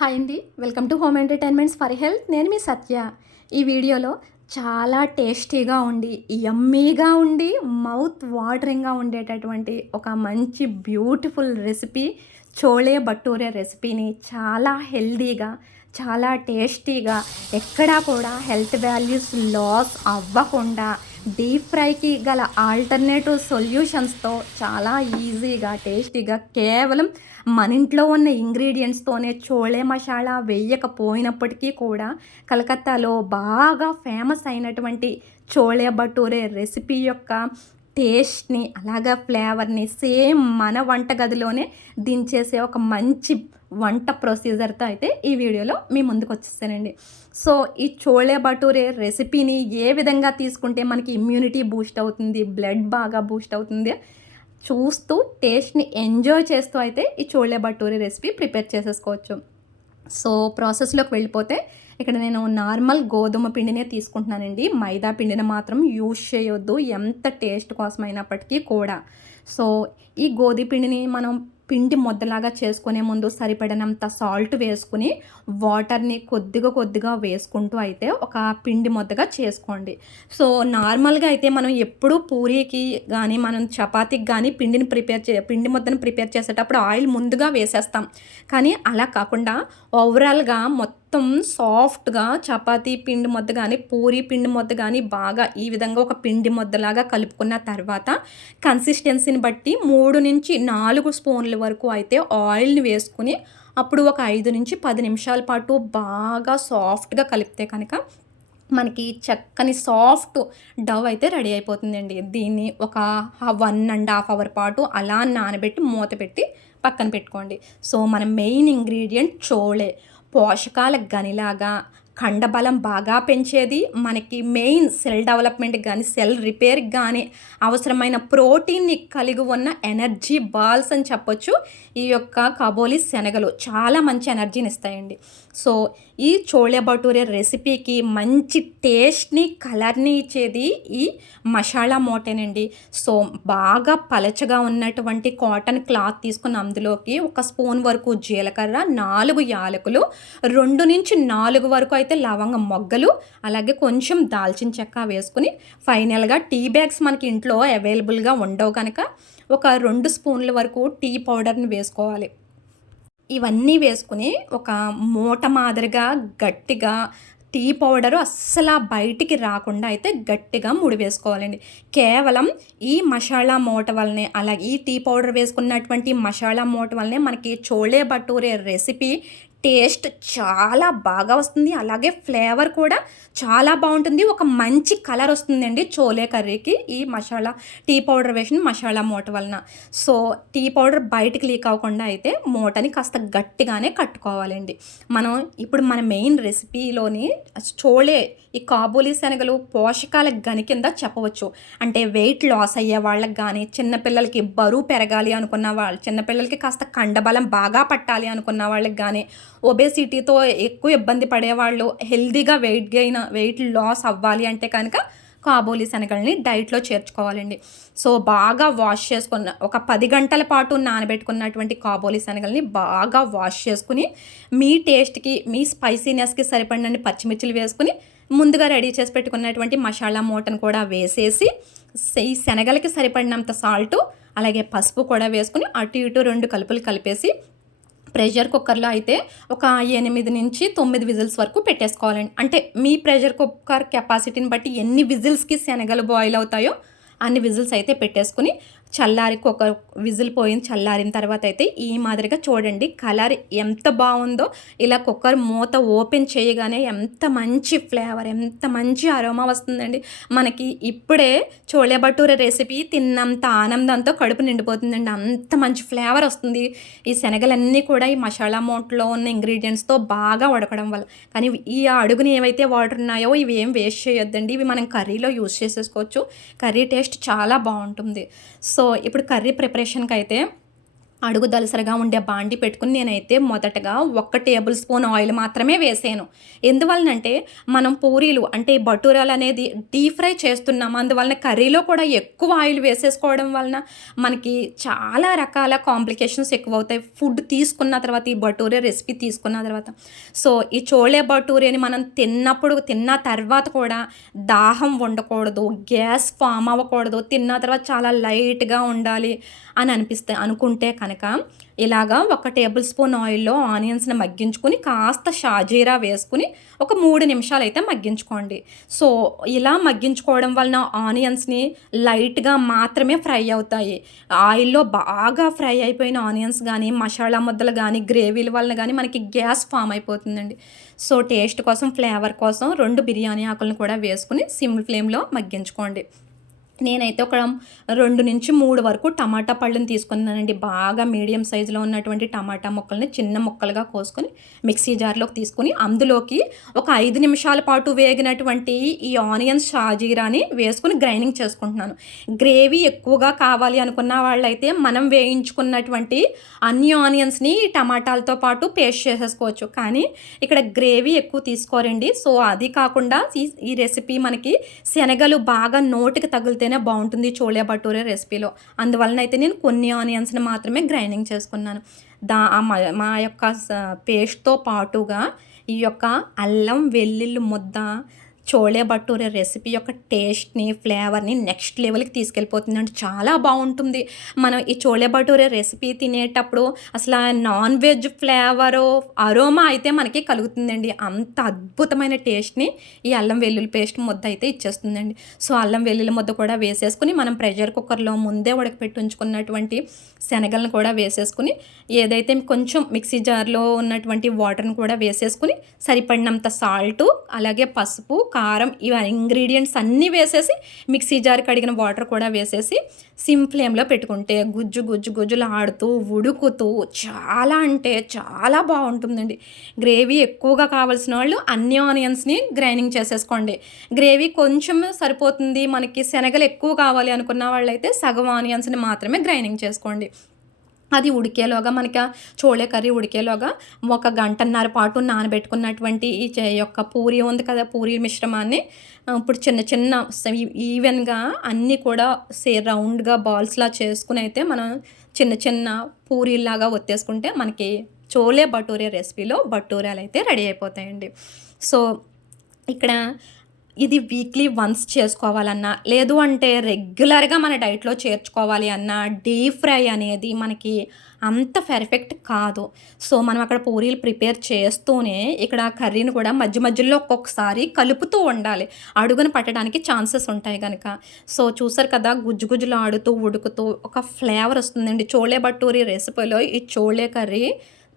Hi అండి. Welcome to home entertainments for health. నేను మీ సత్య. ఈ వీడియోలో చాలా టేస్టీగా ఉండి, యమ్మీగా ఉండి, మౌత్ వాటరింగ్‌గా ఉండేటటువంటి ఒక మంచి బ్యూటిఫుల్ రెసిపీ చోలే భటూరే రెసిపీని చాలా హెల్తీగా, చాలా టేస్టీగా, ఎక్కడా కూడా హెల్త్ వాల్యూస్ లాస్ అవ్వకుండా డీప్ ఫ్రైకి గల ఆల్టర్నేటివ్ సొల్యూషన్స్‌తో చాలా ఈజీగా, టేస్టీగా కేవలం మన ఇంట్లో ఉన్న ఇంగ్రీడియంట్స్తోనే చోలే మసాలా వేయకపోయినప్పటికీ కూడా కలకత్తాలో బాగా ఫేమస్ అయినటువంటి చోలే భటూరే రెసిపీ యొక్క టేస్ట్‌ని, అలాగా ఫ్లేవర్‌ని సేమ్ మన వంటగదిలోనే దించేసే ఒక మంచి వంట ప్రొసీజర్‌తో అయితే ఈ వీడియోలో మీ ముందుకొచ్చేసానండి. సో, ఈ చోలే భటూరే రెసిపీని ఏ విధంగా తీసుకుంటే మనకి ఇమ్యూనిటీ బూస్ట్ అవుతుంది, బ్లడ్ బాగా బూస్ట్ అవుతుంది చూస్తూ టేస్ట్‌ని ఎంజాయ్ చేస్తూ అయితే ఈ చోలే భటూరే రెసిపీ ప్రిపేర్ చేసేసుకోవచ్చు. సో, ప్రాసెస్‌లోకి వెళ్ళిపోతే ఇక్కడ నేను నార్మల్ గోధుమ పిండినే తీసుకుంటున్నానండి. మైదా పిండిని మాత్రం యూజ్ చేయొద్దు ఎంత టేస్ట్ కోసమైనప్పటికీ కూడా. సో, ఈ గోధుమ పిండిని మనం పిండి ముద్దలాగా చేసుకునే ముందు సరిపడినంత సాల్ట్ వేసుకుని, వాటర్‌ని కొద్దిగా కొద్దిగా వేసుకుంటూ అయితే ఒక పిండి ముద్దగా చేసుకోండి. సో, నార్మల్‌గా అయితే మనం ఎప్పుడూ పూరీకి గానీ, మనం చపాతీకి గానీ పిండి ముద్దను ప్రిపేర్ చేసేటప్పుడు ఆయిల్ ముందుగా వేసేస్తాం. కానీ అలా కాకుండా ఓవరాల్‌గా మొత్తం సాఫ్ట్‌గా చపాతీ పిండి ముద్ద గానీ, పూరీ పిండి ముద్ద గానీ బాగా ఈ విధంగా ఒక పిండి ముద్దలాగా కలుపుకున్న తర్వాత కన్సిస్టెన్సీని బట్టి 3-4 స్పూన్ల వరకు అయితే ఆయిల్‌ని వేసుకొని అప్పుడు ఒక 5-10 నిమిషాల పాటు బాగా సాఫ్ట్‌గా కలిపితే కనుక మనకి చక్కని సాఫ్ట్ డవ్ అయితే రెడీ అయిపోతుందండి. దీన్ని ఒక 1½ అవర్ పాటు అలా నానబెట్టి మూత పెట్టి పక్కన పెట్టుకోండి. సో, మన మెయిన్ ఇంగ్రీడియంట్ చోలే. పోషకాల గనిలాగా, కండబలం బాగా పెంచేది, మనకి మెయిన్ సెల్ డెవలప్‌మెంట్‌కి గానీ, సెల్ రిపేర్‌కి గానీ అవసరమైన ప్రోటీన్‌ని కలిగి ఉన్న ఎనర్జీ బాల్స్ అని చెప్పొచ్చు. ఈ యొక్క కాబోలి శనగలు చాలా మంచి ఎనర్జీని ఇస్తాయండి. సో, ఈ చోలే భటూరే రెసిపీకి మంచి టేస్ట్‌ని, కలర్‌ని ఇచ్చేది ఈ మసాలా మోటేనండి. సో, బాగా పలచగా ఉన్నటువంటి కాటన్ క్లాత్ తీసుకొని అందులోకి ఒక స్పూన్ వరకు జీలకర్ర, 4 యాలకులు, 2-4 వరకు అయితే లవంగం మొగ్గలు, అలాగే కొంచెం దాల్చిన చెక్క వేసుకొని ఫైనల్‌గా టీ బ్యాగ్స్ మనకి ఇంట్లో అవైలబుల్‌గా ఉండవు కనుక ఒక 2 స్పూన్ల వరకు టీ పౌడర్‌ని వేసుకోవాలి. ఇవన్నీ వేసుకుని ఒక మూట మాదిరిగా గట్టిగా టీ పౌడరు అస్సల బయటికి రాకుండా అయితే గట్టిగా ముడివేసుకోవాలండి. కేవలం ఈ మసాలా మూట వల్లనే, అలాగే ఈ టీ పౌడర్ వేసుకున్నటువంటి మసాలా మూట వల్లనే మనకి చోలే భటూరే రెసిపీ టేస్ట్ చాలా బాగా వస్తుంది. అలాగే ఫ్లేవర్ కూడా చాలా బావుంటుంది. ఒక మంచి కలర్ వస్తుందండి చోలే కర్రీకి ఈ మసాలా టీ పౌడర్ వేసిన మసాలా మూట వలన. సో, టీ పౌడర్ బయటికి లీక్ అవ్వకుండా అయితే మూటని కాస్త గట్టిగానే కట్టుకోవాలండి. మనం ఇప్పుడు మన మెయిన్ రెసిపీలోని చోలే ఈ కాబూలీ శనగలు పోషకాల గని కింద చెప్పవచ్చు. అంటే వెయిట్ లాస్ అయ్యే వాళ్ళకి గానీ, చిన్నపిల్లలకి బరువు పెరగాలి అనుకున్న చిన్నపిల్లలకి కాస్త కండబలం బాగా పట్టాలి అనుకున్న వాళ్ళకి గానీ, ఒబేసిటీతో ఎక్కువ ఇబ్బంది పడేవాళ్ళు హెల్తీగా వెయిట్ లాస్ అవ్వాలి అంటే కనుక కాబూలీ శనగల్ని డైట్‌లో చేర్చుకోవాలండి. సో, బాగా వాష్ చేసుకున్న ఒక 10 గంటల పాటు నానబెట్టుకున్నటువంటి కాబూలీ శనగల్ని బాగా వాష్ చేసుకొని, మీ టేస్ట్‌కి, మీ స్పైసీనెస్‌కి సరిపడినన్ని పచ్చిమిర్చిలు వేసుకొని, ముందుగా రెడీ చేసి పెట్టుకున్నటువంటి మసాలా మూటను కూడా వేసేసి, ఈ శనగలకి సరిపడినంత సాల్టు, అలాగే పసుపు కూడా వేసుకొని అటు ఇటు 2 కలుపులు కలిపేసి ప్రెషర్ కుక్కర్‌లో అయితే ఒక 8-9 విజిల్స్ వరకు పెట్టేసుకోవాలండి. అంటే మీ ప్రెషర్ కుక్కర్ కెపాసిటీని బట్టి ఎన్ని విజిల్స్‌కి శనగలు బాయిల్ అవుతాయో అన్ని విజిల్స్ అయితే పెట్టేసుకొని కుక్కర్ విజిల్ చల్లారిన తర్వాత అయితే ఈ మాదిరిగా చూడండి కలర్ ఎంత బావుందో. ఇలా కుక్కర్ మూత ఓపెన్ చేయగానే ఎంత మంచి ఫ్లేవర్, ఎంత మంచి అరోమా వస్తుందండి. మనకి ఇప్పుడే చోలే భటూరే రెసిపీ తిన్నంత ఆనందంతో కడుపు నిండిపోతుందండి. అంత మంచి ఫ్లేవర్ వస్తుంది. ఈ శనగలన్నీ కూడా ఈ మసాలా మూటలో ఉన్న ఇంగ్రీడియంట్స్‌తో బాగా ఉడకడం వల్ల. కానీ ఈ అడుగున ఏవైతే వాటర్ ఉన్నాయో ఇవి ఏం వేస్ట్ చేయొద్దండి. ఇవి మనం కర్రీలో యూజ్ చేసేసుకోవచ్చు. కర్రీ టేస్ట్ చాలా బావుంటుంది. సో, ఇప్పుడు కర్రీ ప్రిపరేషన్‌కైతే అడుగు దలసరిగా ఉండే బాండి పెట్టుకుని నేనైతే మొదటగా 1 టేబుల్ స్పూన్ ఆయిల్ మాత్రమే వేసాను. ఎందువలనంటే మనం పూరీలు అంటే బటూరాలు అనేది డీప్ ఫ్రై చేస్తున్నాం. అందువలన కర్రీలో కూడా ఎక్కువ ఆయిల్ వేసేసుకోవడం వలన మనకి చాలా రకాల కాంప్లికేషన్స్ ఎక్కువవుతాయి. ఫుడ్ తీసుకున్న తర్వాత ఈ బటూరే రెసిపీ తీసుకున్న తర్వాత. సో, ఈ చోలే బటూరేని మనం తిన్న తర్వాత కూడా దాహం ఉండకూడదు, గ్యాస్ ఫామ్ అవ్వకూడదు, తిన్న తర్వాత చాలా లైట్‌గా ఉండాలి అని అనుకుంటే కనుక ఇలాగా 1 టేబుల్ స్పూన్ ఆయిల్‌లో ఆనియన్స్‌ని మగ్గించుకొని కాస్త షాజీరా వేసుకొని ఒక 3 నిమిషాలైతే మగ్గించుకోండి. సో, ఇలా మగ్గించుకోవడం వలన ఆనియన్స్‌ని లైట్‌గా మాత్రమే ఫ్రై అవుతాయి. ఆయిల్‌లో బాగా ఫ్రై అయిపోయిన ఆనియన్స్ గానీ, మసాలా ముద్దలు గానీ, గ్రేవీల వలన గానీ మనకి గ్యాస్ ఫామ్ అయిపోతుందండి. సో, టేస్ట్ కోసం, ఫ్లేవర్ కోసం 2 బిర్యానీ ఆకులను కూడా వేసుకొని సిమ్ ఫ్లేమ్‌లో మగ్గించుకోండి. నేనైతే ఒక 2-3 వరకు టమాటా పళ్ళని తీసుకున్నానండి. బాగా మీడియం సైజులో ఉన్నటువంటి టమాటా ముక్కల్ని చిన్న ముక్కలుగా కోసుకొని మిక్సీ జార్‌లోకి తీసుకొని, అందులోకి ఒక 5 నిమిషాల పాటు వేగినటువంటి ఈ ఆనియన్స్, షాజీరాని వేసుకొని గ్రైండింగ్ చేసుకుంటున్నాను. గ్రేవీ ఎక్కువగా కావాలి అనుకున్న వాళ్ళైతే మనం వేయించుకున్నటువంటి అన్ని ఆనియన్స్‌ని టమాటాలతో పాటు పేస్ట్ చేసేసుకోవచ్చు. కానీ ఇక్కడ గ్రేవీ ఎక్కువ తీసుకోరండి. సో, అది కాకుండా ఈ రెసిపీ మనకి శనగలు బాగా నోటికి తగిలితేనే బావుంటుంది చోలే భటూరే రెసిపీలో. అందువలనైతే నేను కొన్ని ఆనియన్స్‌ని మాత్రమే గ్రైండింగ్ చేసుకున్నాను. మా యొక్క పేస్ట్‌తో పాటుగా ఈ యొక్క అల్లం వెల్లుల్లి ముద్ద చోలే భటూరే రెసిపీ యొక్క టేస్ట్‌ని, ఫ్లేవర్‌ని నెక్స్ట్ లెవెల్‌కి తీసుకెళ్ళిపోతుందండి. చాలా బావుంటుంది. మనం ఈ చోలే భటూరే రెసిపీ తినేటప్పుడు అసల నాన్ వెజ్ ఫ్లేవరు, అరోమా అయితే మనకి కలుగుతుందండి. అంత అద్భుతమైన టేస్ట్‌ని ఈ అల్లం వెల్లుల్లి పేస్ట్ ముద్ద అయితే ఇచ్చేస్తుందండి. సో, అల్లం వెల్లుల్లి ముద్ద కూడా వేసేసుకొని మనం ప్రెషర్ కుక్కర్‌లో ముందే ఉడకపెట్టి ఉంచుకున్నటువంటి శనగలను కూడా వేసేసుకొని, ఏదైతే కొంచెం మిక్సీ జార్‌లో ఉన్నటువంటి వాటర్‌ని కూడా వేసేసుకొని, సరిపడినంత సాల్టు, అలాగే పసుపు, కారం ఇంగ్రీడియంట్స్ అన్నీ వేసేసి మిక్సీ జార్ కడిగిన వాటర్ కూడా వేసేసి సిమ్ ఫ్లేమ్‌లో పెట్టుకుంటే గుజ్జులాడుతూ, ఉడుకుతూ చాలా అంటే చాలా బావుంటుందండి. గ్రేవీ ఎక్కువగా కావాల్సిన వాళ్ళు అన్ని ఆనియన్స్‌ని గ్రైండింగ్ చేసేసుకోండి. గ్రేవీ కొంచెం సరిపోతుంది, మనకి శనగలు ఎక్కువ కావాలి అనుకున్న వాళ్ళైతే సగం ఆనియన్స్‌ని మాత్రమే గ్రైండింగ్ చేసుకోండి. అది ఉడికేలోగా మనకి చోలే కర్రీ ఉడికేలోగా 1 గంటన్నర పాటు నానబెట్టుకున్నటువంటి యొక్క పూరి ఉంది కదా! పూరి మిశ్రమాన్ని ఇప్పుడు చిన్న చిన్న ఈవెన్‌గా అన్నీ కూడా రౌండ్‌గా బాల్స్‌లా చేసుకొనైతే మనం చిన్న చిన్న పూరీల్లాగా ఒత్తేసుకుంటే మనకి చోలే భటూరే రెసిపీలో భటూరాలైతే రెడీ అయిపోతాయండి. సో, ఇక్కడ ఇది వీక్లీ వన్స్ చేసుకోవాలన్నా, లేదు అంటే రెగ్యులర్‌గా మన డైట్‌లో చేర్చుకోవాలి అన్నా, డీప్ ఫ్రై అనేది మనకి అంత పర్ఫెక్ట్ కాదు. సో, మనం అక్కడ పూరీలు ప్రిపేర్ చేస్తూనే ఇక్కడ కర్రీని కూడా మధ్య మధ్యలో ఒక్కొక్కసారి కలుపుతూ ఉండాలి. అడుగున పట్టడానికి ఛాన్సెస్ ఉంటాయి గనక. సో, చూసారు కదా! గుజ్జులాడుతూ, ఉడుకుతూ ఒక ఫ్లేవర్ వస్తుందండి. చోలే భటూరి రెసిపీలో ఈ చోలే కర్రీ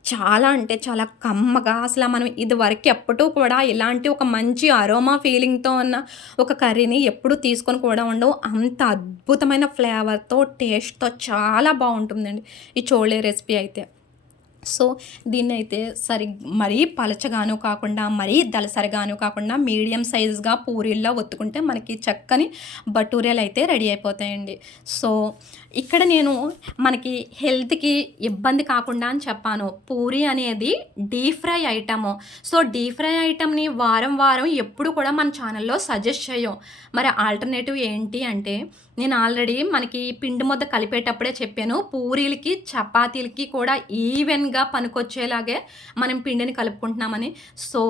చాలా అంటే చాలా కమ్మగా అసల మనం ఇదివరకు ఎప్పుడూ కూడా ఇలాంటి ఒక మంచి అరోమా ఫీలింగ్‌తో ఉన్న ఒక కర్రీని ఎప్పుడూ తీసుకొని కూడా ఉండవు. అంత అద్భుతమైన ఫ్లేవర్‌తో, టేస్ట్‌తో చాలా బావుంటుందండి ఈ చోలే రెసిపీ అయితే. సో, దీన్నైతే మరీ పలచగాను కాకుండా, మరీ దళసరిగాను కాకుండా మీడియం సైజ్‌గా పూరీల్లా ఒత్తుకుంటే మనకి చక్కని భటూరేలైతే రెడీ అయిపోతాయండి. సో, ఇక్కడ నేను మనకి హెల్త్‌కి ఇబ్బంది కాకుండా అని చెప్పాను. పూరి అనేది deep fry item. So, deep fry ఐటెమ్‌ని వారం వారం ఎప్పుడు కూడా మన ఛానల్‌లో సజెస్ట్ చేయం. మరి ఆల్టర్‌నేటివ్ ఏంటి అంటే, నేను ఆల్రెడీ మనకి పిండి ముద్ద కలిపేటప్పుడే చెప్పాను. పూరీలకి, చపాతీలకి కూడా ఈవెన్‌గా పనికొచ్చేలాగే మనం పిండిని కలుపుకుంటున్నామని. సో,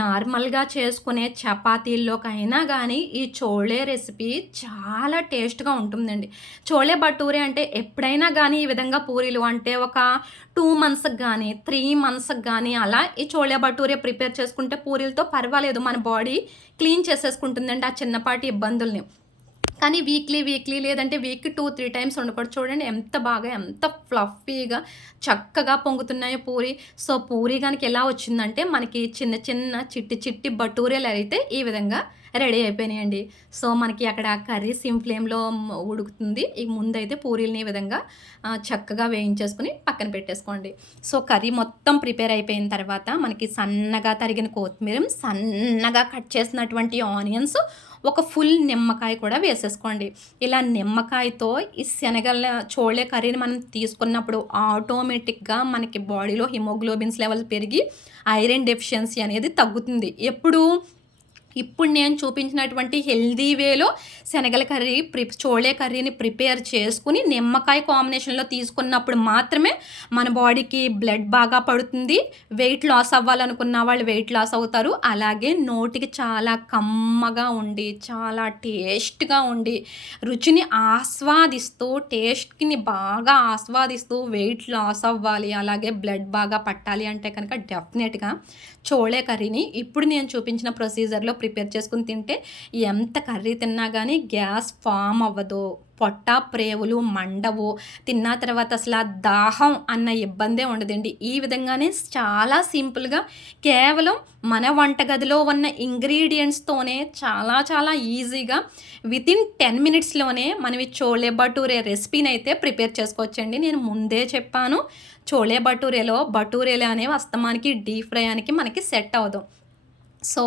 నార్మల్‌గా చేసుకునే చపాతీల్లోకైనా గానీ ఈ చోలే రెసిపీ చాలా టేస్ట్‌గా ఉంటుందండి. చోలే భటూరే అంటే ఎప్పుడైనా గానీ ఈ విధంగా పూరీలు అంటే ఒక 2 మంత్స్‌కి గానీ, 3 మంత్స్‌కి గానీ అలా ఈ చోలే భటూరే ప్రిపేర్ చేసుకుంటే పూరీలతో పర్వాలేదు. మన బాడీ క్లీన్ చేసేసుకుంటుందండి ఆ చిన్నపాటి ఇబ్బందుల్ని. కానీ వీక్లీ లేదంటే వీక్‌కి 2, 3 టైమ్స్ వండకూడదు. చూడండి ఎంత ఫ్లఫీగా చక్కగా పొంగుతున్నాయో పూరి. సో, పూరి గనుక ఎలా వచ్చిందంటే మనకి చిన్న చిట్టి భటూరేలైతే ఈ విధంగా రెడీ అయిపోయినాయండి. సో, మనకి అక్కడ కర్రీ సిమ్ ఫ్లేమ్‌లో ఉడుకుతుంది. ఈ ముందైతే పూరీలని ఈ విధంగా చక్కగా వేయించేసుకొని పక్కన పెట్టేసుకోండి. సో, కర్రీ మొత్తం ప్రిపేర్ అయిపోయిన తర్వాత మనకి సన్నగా తరిగిన కొత్తిమీర, సన్నగా కట్ చేసినటువంటి ఆనియన్స్, ఒక ఫుల్ నిమ్మకాయ కూడా వేసేసుకోండి. ఇలా నిమ్మకాయతో ఈ శనగల చోళే కర్రీని మనం తీసుకున్నప్పుడు ఆటోమేటిక్‌గా మనకి బాడీలో హిమోగ్లోబిన్స్ లెవెల్ పెరిగి ఐరన్ డెఫిషియన్సీ అనేది తగ్గుతుంది. ఇప్పుడు నేను చూపించినటువంటి హెల్తీ వేలో శనగల కర్రీ చోళే కర్రీని ప్రిపేర్ చేసుకుని నిమ్మకాయ కాంబినేషన్లో తీసుకున్నప్పుడు మాత్రమే మన బాడీకి బ్లడ్ బాగా పడుతుంది. వెయిట్ లాస్ అవ్వాలనుకున్న వాళ్ళు వెయిట్ లాస్ అవుతారు. అలాగే నోటికి చాలా కమ్మగా ఉండి చాలా టేస్ట్గా ఉండి రుచిని ఆస్వాదిస్తూ టేస్ట్ని బాగా ఆస్వాదిస్తూ వెయిట్ లాస్ అవ్వాలి, అలాగే బ్లడ్ బాగా పట్టాలి అంటే కనుక డెఫినెట్గా చోళే కర్రీని ఇప్పుడు నేను చూపించిన ప్రొసీజర్లో ప్రిపేర్ చేసుకుని తింటే ఎంత కర్రీ తిన్నా కానీ గ్యాస్ ఫామ్ అవ్వదు, పొట్ట ప్రేవులు మండవు, తిన్న తర్వాత అసలు ఆ దాహం అన్న ఇబ్బందే ఉండదండి. ఈ విధంగానే చాలా సింపుల్గా కేవలం మన వంటగదిలో ఉన్న ఇంగ్రీడియంట్స్తోనే చాలా చాలా ఈజీగా వితిన్ 10 మినిట్స్లోనే మనం ఈ చోళే భటూరే రెసిపీని అయితే ప్రిపేర్ చేసుకోవచ్చండి. నేను ముందే చెప్పాను, చోళే భటూరేలు అనేవి అస్తమానికి డీప్ ఫ్రైయానికి మనకి సెట్ అవ్వదు. సో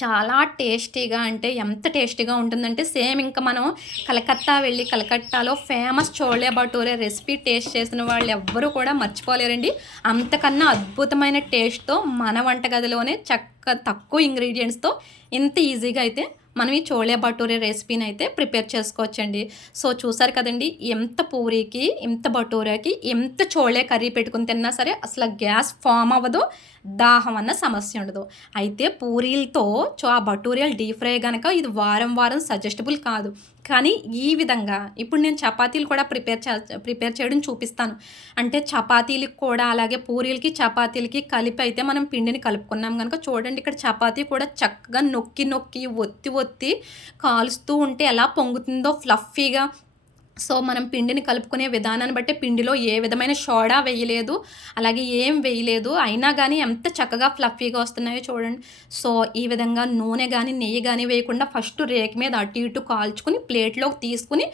చాలా టేస్టీగా అంటే ఎంత టేస్టీగా ఉంటుందంటే సేమ్ ఇంకా మనం కలకత్తా వెళ్ళి కలకత్తాలో famous chole bhature recipe taste చేసిన వాళ్ళు ఎవ్వరూ కూడా మర్చిపోలేరండి. అంతకన్నా అద్భుతమైన టేస్ట్తో మన వంటగదిలోనే తక్కువ ఇంగ్రీడియంట్స్తో ఇంత ఈజీగా అయితే మనం ఈ చోళే భటూరే రెసిపీని అయితే ప్రిపేర్ చేసుకోవచ్చండి. సో చూసారు కదండి, ఎంత పూరీకి ఎంత భటూరాకి ఎంత చోళే కర్రీ పెట్టుకుని తిన్నా సరే అసలు గ్యాస్ ఫామ్ అవ్వదు, దాహం అన్న సమస్య ఉండదు. అయితే పూరీలతో ఆ భటూరియలు డీప్ ఫ్రై కనుక ఇది వారం వారం సజెస్టబుల్ కాదు. కానీ ఈ విధంగా ఇప్పుడు నేను చపాతీలు కూడా ప్రిపేర్ చేయడం చూపిస్తాను. అంటే చపాతీలకు కూడా అలాగే పూరీలకి చపాతీలకి కలిపి అయితే మనం పిండిని కలుపుకున్నాం కనుక చూడండి, ఇక్కడ చపాతీ కూడా చక్కగా నొక్కి నొక్కి ఒత్తి కాలుస్తూ ఉంటే ఎలా పొంగుతుందో ఫ్లఫీగా. సో మనం పిండిని కలుపుకునే విధానాన్ని బట్టి పిండిలో ఏ విధమైన సోడా వేయలేదు, అలాగే ఏం వేయలేదు, అయినా కానీ ఎంత చక్కగా ఫ్లఫీగా వస్తున్నాయో చూడండి. సో ఈ విధంగా నూనె కానీ నెయ్యి కానీ వేయకుండా ఫస్ట్ రేక్ మీద అటు ఇటు కాల్చుకుని ప్లేట్లోకి తీసుకుని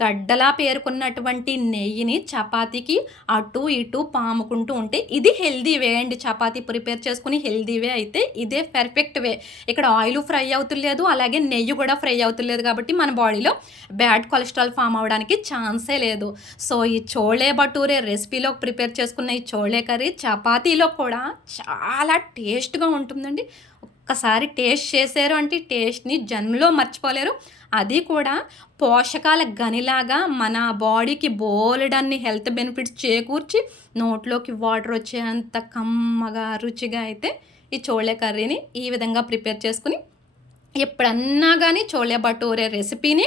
గడ్డలా పేరుకున్నటువంటి నెయ్యిని చపాతీకి అటు ఇటు పాముకుంటూ ఉంటే ఇది హెల్దీ వే అండి. చపాతీ ప్రిపేర్ చేసుకుని హెల్దీ వే అయితే ఇదే పర్ఫెక్ట్ వే. ఇక్కడ ఆయిల్ ఫ్రై అవుతులేదు, అలాగే నెయ్యి కూడా ఫ్రై అవుతులేదు, కాబట్టి మన బాడీలో బ్యాడ్ కొలెస్ట్రాల్ ఫామ్ అవడానికి ఛాన్సే లేదు. సో ఈ చోళే భటూరే రెసిపీలో ప్రిపేర్ చేసుకున్న ఈ చోళే కర్రీ చపాతీలో కూడా చాలా టేస్ట్గా ఉంటుందండి. ఒక్కసారి టేస్ట్ చేశారు అంటే టేస్ట్ని జన్మలో మర్చిపోలేరు. అది కూడా పోషకాల గనిలాగా మన బాడీకి బోలెడన్ని హెల్త్ బెనిఫిట్స్ చేకూర్చి నోట్లోకి వాటర్ వచ్చేంత కమ్మగా రుచిగా అయితే ఈ చోళే కర్రీని ఈ విధంగా ప్రిపేర్ చేసుకుని ఎప్పుడన్నా కానీ చోళే భటూరే రెసిపీని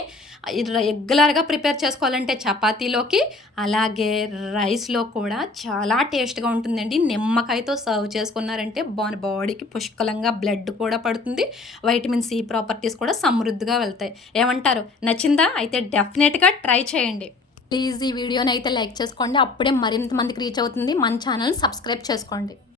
రెగ్యులర్గా ప్రిపేర్ చేసుకోవాలంటే చపాతీలోకి అలాగే రైస్లో కూడా చాలా టేస్ట్గా ఉంటుందండి. నిమ్మకాయతో సర్వ్ చేసుకున్నారంటే బాడీకి పుష్కలంగా బ్లడ్ కూడా పడుతుంది, వైటమిన్ సి ప్రాపర్టీస్ కూడా సమృద్ధిగా వెళ్తాయి. ఏమంటారు? నచ్చిందా? అయితే డెఫినెట్గా ట్రై చేయండి. ప్లీజ్ ఈ వీడియోని అయితే లైక్ చేసుకోండి, అప్పుడే మరింత మందికి రీచ్ అవుతుంది. మన ఛానల్ని సబ్స్క్రైబ్ చేసుకోండి.